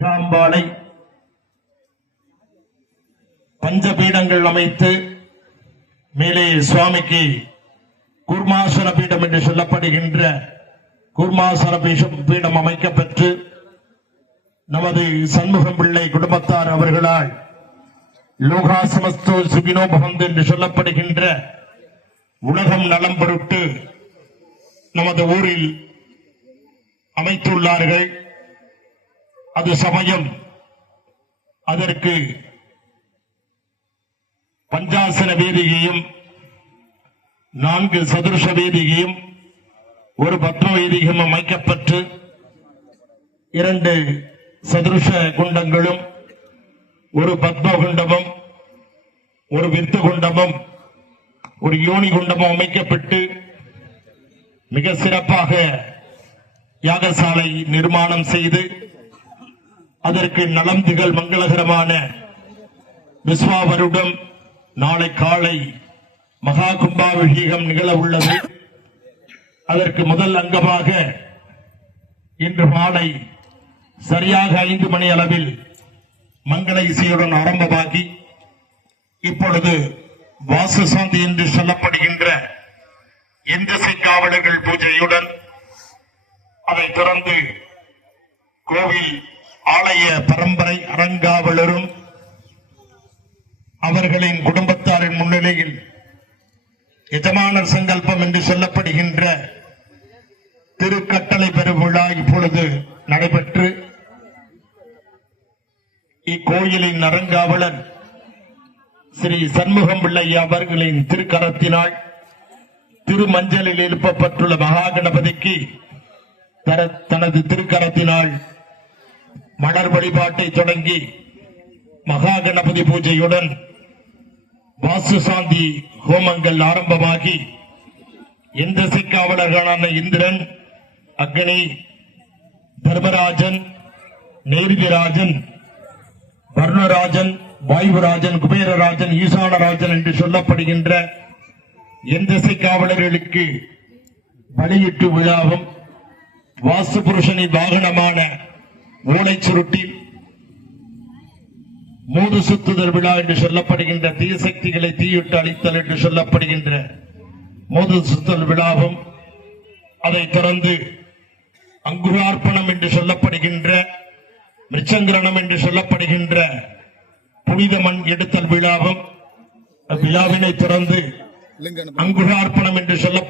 காம்பாலை பஞ்சபீடங்கள் அமைத்து மேலே சுவாமிக்கு கூர்மாசன பீடம் என்று சொல்லப்படுகின்ற கூர்மாசன பீடம் அமைக்கப்பெற்று நமது சண்முகம் பிள்ளை குடும்பத்தார் அவர்களால் லோகா சமஸ்தோ சுகினோ பவந்து என்று சொல்லப்படுகின்ற உலகம் நலம் பொருட்டு நமது ஊரில் அமைத்துள்ளார்கள். அது சமயம் அதற்கு பஞ்சாசன வேதிகையும் 4 சதுர்ஷ வேதிகையும் ஒரு பத்ம வேதிகையும் அமைக்கப்பட்டு 2 சதுர்ஷ குண்டங்களும் ஒரு பத்ம குண்டமும் ஒரு விருத்த குண்டமும் ஒரு யோனி குண்டமும் அமைக்கப்பட்டு மிக சிறப்பாக யாகசாலை நிர்மாணம் செய்து அதற்கு நலம் திகழ் மங்களகரமான விஸ்வாவருடம் நாளை காலை மகா கும்பாபிஷேகம் நிகழ உள்ளது. அதற்கு முதல் அங்கமாக இன்று மாலை சரியாக 5 மணி அளவில் மங்கள இசையுடன் ஆரம்பமாகி இப்பொழுது வாசசாந்தி என்று சொல்லப்படுகின்ற எந்திசை காவலர்கள் பூஜையுடன் அதைத் தொடர்ந்து கோவில் ஆலய பரம்பரை அறங்காவலரும் அவர்களின் குடும்பத்தாரின் முன்னிலையில் எஜமானர் சங்கல்பம் என்று சொல்லப்படுகின்ற திருக்கட்டளை பெருவிழா இப்பொழுது நடைபெற்று இக்கோயிலின் அறங்காவலர் ஸ்ரீ சண்முகம் பிள்ளை அவர்களின் திருக்கரத்தினால் திருமஞ்சளில் எழுப்பப்பட்டுள்ள மகா கணபதிக்கு தனது திருக்கரத்தினால் மலர் வழிபாட்டை தொடங்கி மகா கணபதி பூஜையுடன் வாசுசாந்தி ஹோமங்கள் ஆரம்பமாகி எந்திசை காவலர்களான இந்திரன், அக்னி, தர்மராஜன், நேர்திராஜன், வர்ணராஜன், வாயுராஜன், குபேரராஜன், ஈசானராஜன் என்று சொல்லப்படுகின்ற எந்திசை காவலர்களுக்கு பலியிட்டு விழாவும் வாசு புருஷனின் வாகனமான ஓலை சுருட்டில் மூது சுத்துதல் விழா என்று சொல்லப்படுகின்ற தீசக்திகளை தீயிட்டு அழித்தல் என்று சொல்லப்படுகின்ற மூது சுத்தல் விழாவும் அதைத் தொடர்ந்து அங்குரார்ப்பணம் என்று சொல்லப்படுகின்ற மிருச்சங்கிரணம் என்று சொல்லப்படுகின்ற புனித மண் எடுத்தல் விழாவும் விழாவினை தொடர்ந்து அங்குரார்ப்பணம் என்று சொல்லப்படுகின்ற